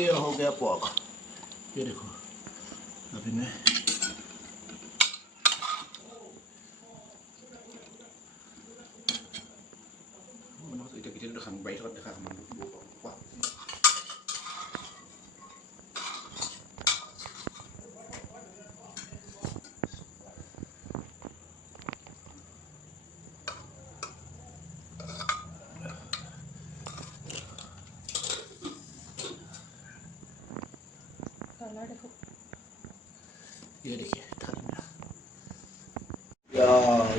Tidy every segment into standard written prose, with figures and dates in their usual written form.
ये हो गया पॉक। ये देखो अभी मैं ये देखिए थाली में या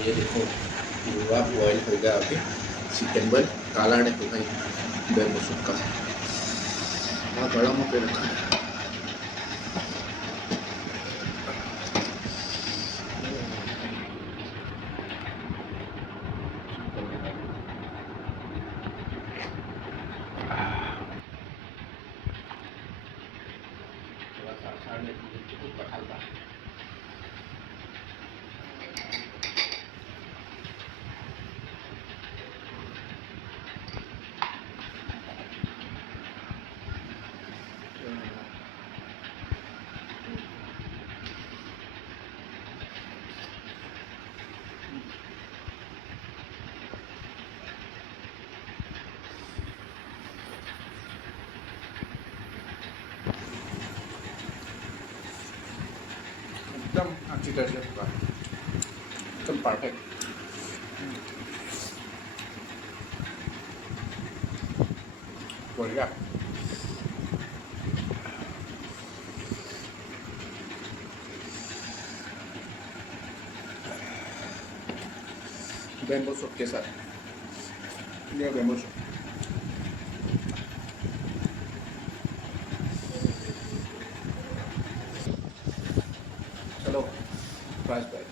ये देखो पूरा बॉयल हो गया। अभी चिकन बॉयल काला देखो भाई बैम्बू सूट का गरम होकर रखा है। थोड़ा सा साड़ने कटहल का एकदम अच्छी तरह से होगा, एकदम परफेक्ट। बढ़िया बैम्बू सूट के साथ ये बैम्बू सूट चलो फ्राइज बैग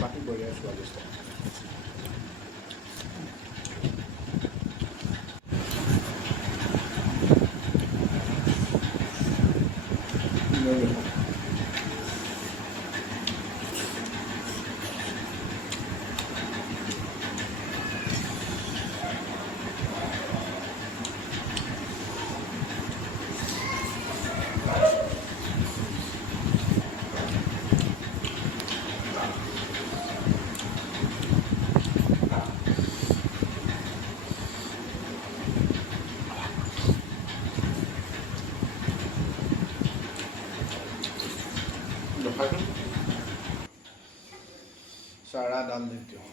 काफ़ी बढ़िया स्वादिष्ट है। सारा डाल देती हूँ।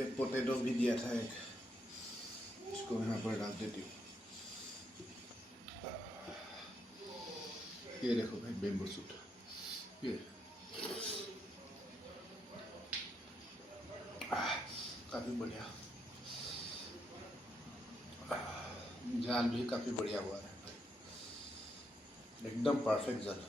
एक पोटैटो भी दिया था एक, इसको यहाँ पर डाल देती हूँ। ये देखो भाई बैम्बू सूट ये काफ़ी बढ़िया, जाल भी काफ़ी बढ़िया हुआ है, एकदम परफेक्ट जाल।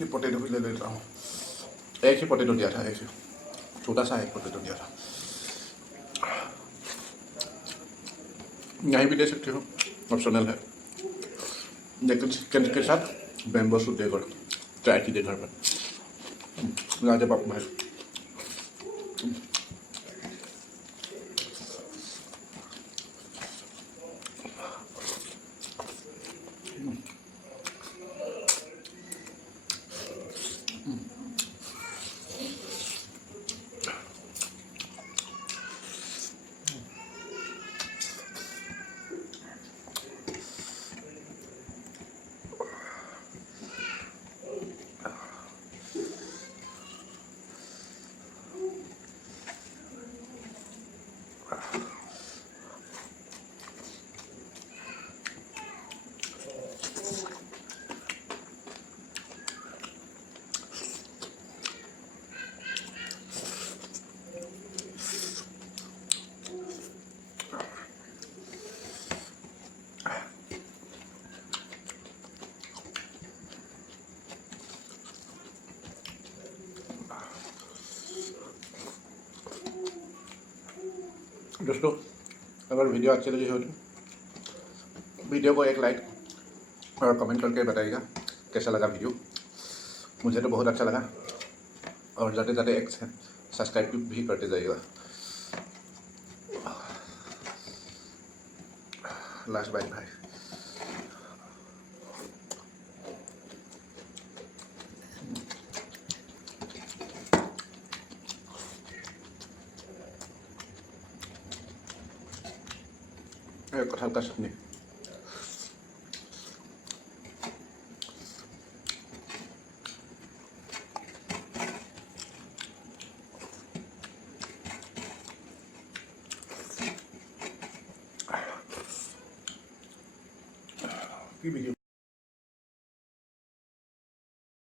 ये पोटैटो भी ले लेता हूँ। एक ही पोटैटो दिया था, एक ही छोटा सा एक पोटैटो दिया था। यहीं भी दे सकते हो, ऑप्शनल है, लेकिन चिकन के साथ बैम्बू सूट देकर ट्राई कीजिए घर पर। लाजवाब भाई। दोस्तों, अगर वीडियो अच्छी लगी हो तो वीडियो को एक लाइक और कमेंट करके बताइएगा कैसा लगा वीडियो। मुझे तो बहुत अच्छा लगा, और जाते जाते एक सब्सक्राइब भी करते जाइएगा। लास्ट बाइट भाई। कटहल का चटनी। की वीडियो